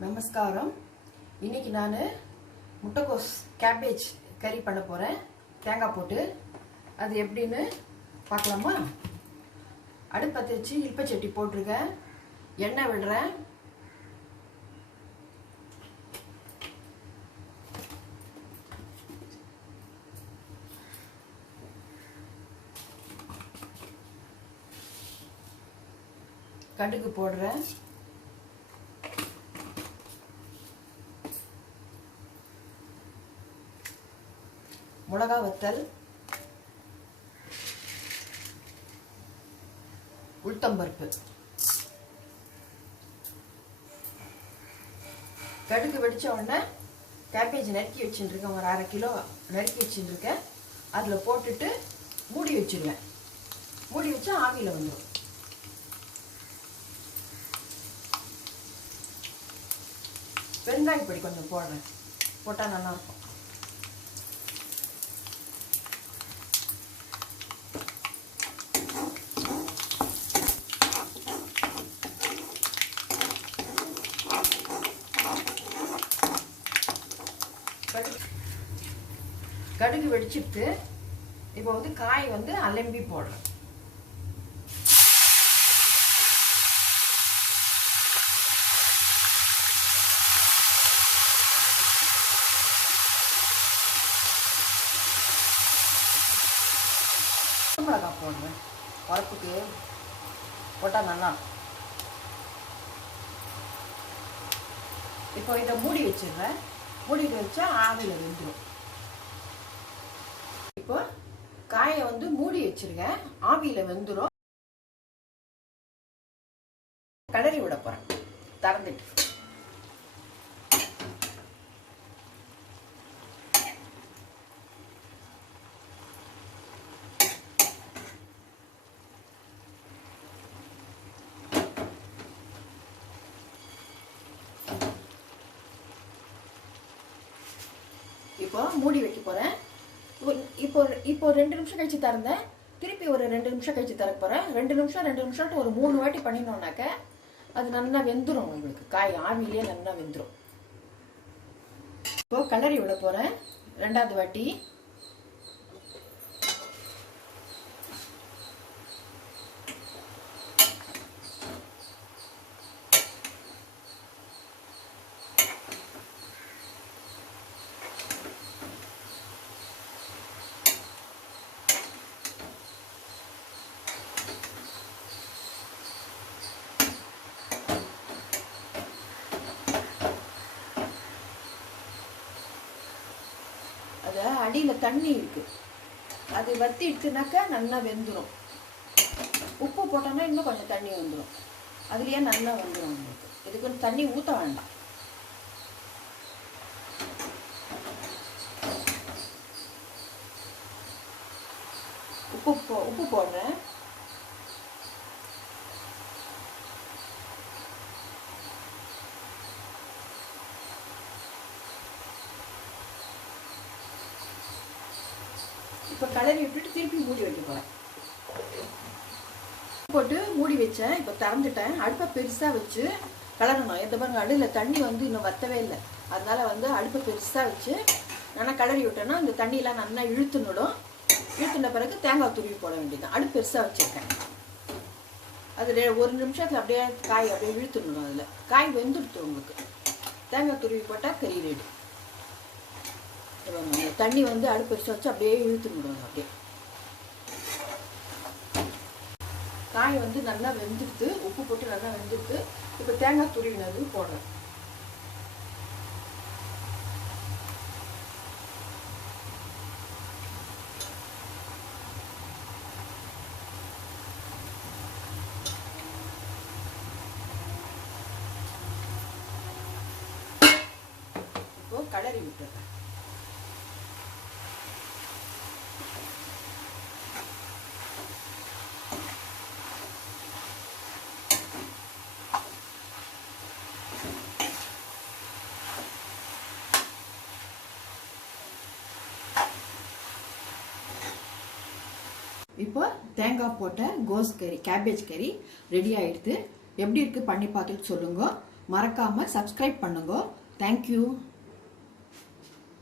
நமஸ்காரம். இன்னைக்கு நான் முட்டைக்கோஸ் கேபேஜ் கறி பண்ண போகிறேன், தேங்காய் போட்டு. அது எப்படின்னு பார்க்கலாமா? அடுப்பத்தை வச்சு இல்பச்சட்டி போட்டிருக்கேன், எண்ணெய் விடுறேன். கடுகு போடுறேன். மிளகா வத்தல், உளுத்தம்பருப்பு. கடுகு வெடிச்ச உடனே கேபேஜ் நறுக்கி வச்சுருக்கேன், ஒரு 1/2 கிலோ நறுக்கி வச்சுருக்கேன். அதில் போட்டுட்டு மூடி வச்சுருவேன். மூடி வச்சா ஆவியில் வந்துடும். வெங்காயப்பொடி கொஞ்சம் போடுறேன், போட்டால் நல்லாயிருக்கும். கடுகு வெடிச்சிட்டு இப்போ காய் அலம்பி போடுறேன். மிளகாய் போடுறேன், உரப்புக்கு போட்டால் நல்லா. இப்போ இதை மூடி வச்சிடுறேன். மூடி வச்சா ஆவியில் வெந்துடும். இப்போ காயை மூடி வச்சிருக்கேன், ஆவியில் வெந்துடும். கிளறி விட போறேன் திறந்துட்டு. இப்போ மூடி வைக்க போறேன். இப்போ 2 நிமிஷம் கழிச்சு திறந்தேன். திருப்பி ஒரு 2 நிமிஷம் கழிச்சு திறக்க போறேன். 2 நிமிஷம் ஒரு 3 வாட்டி பண்ணினோம்னாக்க அது நல்லா வெந்துடும். உங்களுக்கு காய் ஆவிலே நல்லா வெந்துடும். இப்போ கிளறி விட போறேன் 2வது வாட்டி. அடியில் தண்ணி இருக்கு, அது வத்தி இருக்குனாக்கா நல்லா வெந்துடும். உப்பு போட்டோம்னா இன்னும் கொஞ்சம் தண்ணி வந்துடும், அதுலயே நல்லா வந்துடும். உங்களுக்கு இதுக்கு தண்ணி ஊற்ற வேண்டாம். உப்பு போடுறேன். இப்போ கிளறி விட்டுட்டு திருப்பி மூடி வைக்க போகிறேன். போட்டு மூடி வச்சேன். இப்போ திறந்துட்டேன். அடுப்பை பெருசாக வச்சு கிளறணும். எந்த பாருங்க, அடியில் தண்ணி இன்னும் வத்தவே இல்லை. அதனால அடுப்பை பெருசாக வச்சு நல்லா கிளறி விட்டேன்னா அந்த தண்ணியெலாம் நல்லா இழுத்துனுடும். இழுத்துன பிறகு தேங்காய் துருவி போட வேண்டியது. அடுப்பு பெருசாக வச்சுருக்கேன். அது 1 நிமிஷத்தில் அப்படியே காய் அப்படியே இழுத்துடணும். அதில் காய் வெந்துடுத்து. உங்களுக்கு தேங்காய் துருவி போட்டால் கறி ரெடி. தண்ணி அடுப்பு வச்சு வச்சு அப்படியே இழுத்துடுங்க. அப்படியே காய் நல்லா வெந்துடுத்து. உப்பு போட்டு நல்லா வெந்துடுத்து. இப்போ தேங்காய் துருவினது போடுறேன். இப்போ கிளறி விட்டுறேன். இப்போ தேங்காய் போட்ட கோஸ் கறி, கேபேஜ் கறி ரெடி ஆயிடுது. எப்படி இருக்கு பண்ணி பார்த்துட்டு சொல்லுங்க. மறக்காமல் சப்ஸ்கிரைப் பண்ணுங்க. தேங்க்யூ.